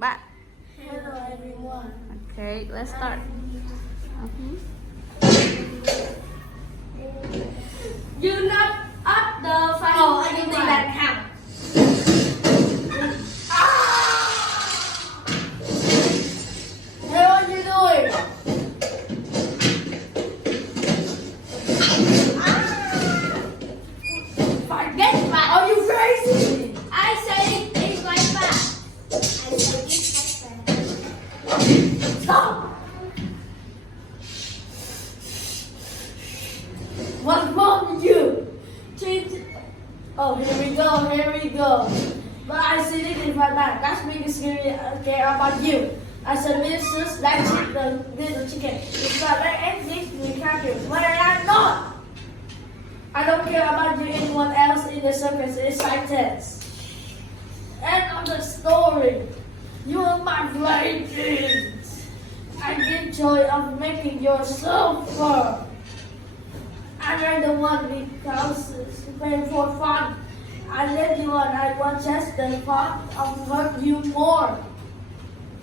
Bạn. Hello everyone. Okay, let's start. You not up the fire. Oh, I didn't think that count. Hey, what you doing? Forget that. Are you crazy? I say things like that. I say things like that. Stop. What's wrong with you? Change. Oh, here we go. But I see it in my mind. That's me care about you. I said, Mrs. That chicken, little chicken. It's not like anything we can't do. But I am not. I don't care about you, anyone else in the circus. It's like this. End of the story. You are my playthings. I get joy of making you suffer. I'm the one because it's paying for fun. I let you on. I want just the fun of hurt you more.